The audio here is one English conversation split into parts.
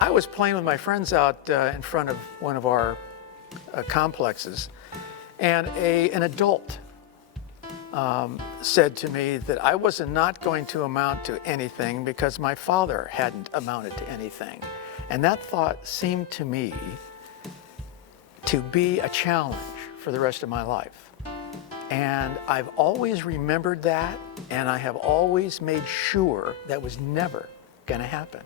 I was playing with my friends out in front of one of our complexes, and an adult said to me that I was not going to amount to anything because my father hadn't amounted to anything. And that thought seemed to me to be a challenge for the rest of my life. And I've always remembered that, and I have always made sure that was never going to happen.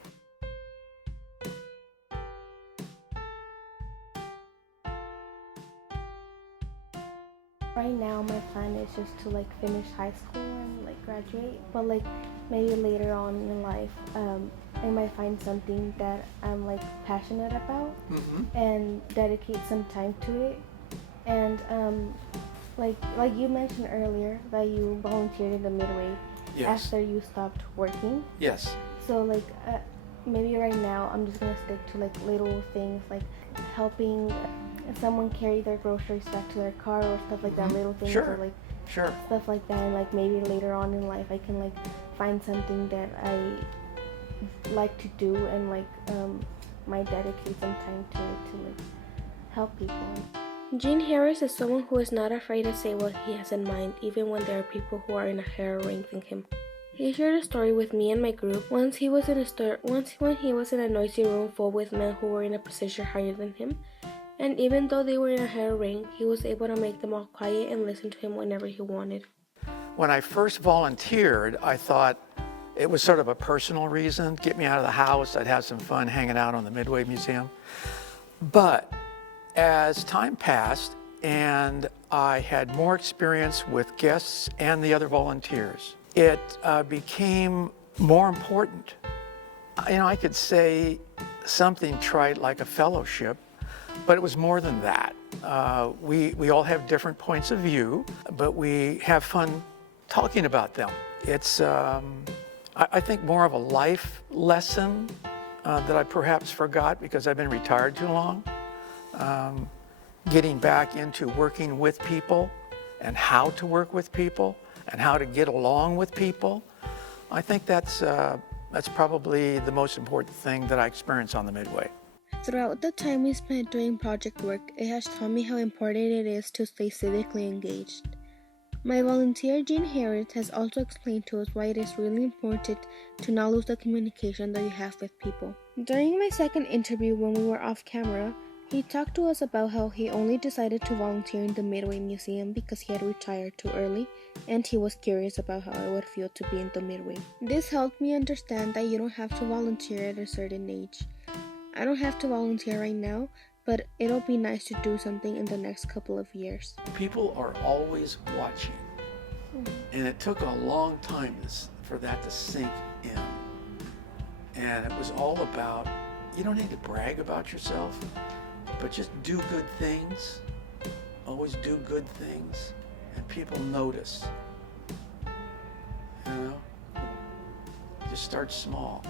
Right now, my plan is just to finish high school and graduate, but maybe later on in life, I might find something that I'm passionate about and dedicate some time to it. And like you mentioned earlier that you volunteered in the Midway after you stopped working. Yes. So maybe right now I'm just gonna stick to little things like helping someone carry their groceries back to their car or stuff like that, little things or stuff like that, and maybe later on in life I can find something that I like to do and might dedicate some time to it to help people. JeanHarris is someone who is not afraid to say what he has in mind, even when there are people who are in a higher rank than him. He shared a story with me and my group once he was in a noisy room full with men who were in a position higher than him. And even though they were in a higher rank, he was able to make them all quiet and listen to him whenever he wanted. When I first volunteered, I thought it was sort of a personal reason, get me out of the house, I'd have some fun hanging out on the Midway Museum. But as time passed and I had more experience with guests and the other volunteers, it became more important. I could say something trite like a fellowship, but it was more than that. We all have different points of view, but we have fun talking about them. It's, I think, more of a life lesson that I perhaps forgot because I've been retired too long. Getting back into working with people and how to work with people and how to get along with people. I think that's probably the most important thing that I experience on the Midway. Throughout the time we spent doing project work, it has taught me how important it is to stay civically engaged. My volunteer, JeanHarris, has also explained to us why it is really important to not lose the communication that you have with people. During my second interview when we were off camera, he talked to us about how he only decided to volunteer in the Midway Museum because he had retired too early, and he was curious about how it would feel to be in the Midway. This helped me understand that you don't have to volunteer at a certain age. I don't have to volunteer right now, but it'll be nice to do something in the next couple of years. People are always watching, and it took a long time for that to sink in. And it was all about, you don't need to brag about yourself, but just do good things. Always do good things, and people notice. Just start small.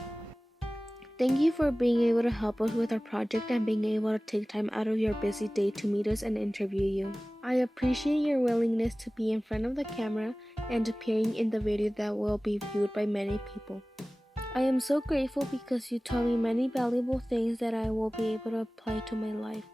Thank you for being able to help us with our project and being able to take time out of your busy day to meet us and interview you. I appreciate your willingness to be in front of the camera and appearing in the video that will be viewed by many people. I am so grateful because you taught me many valuable things that I will be able to apply to my life.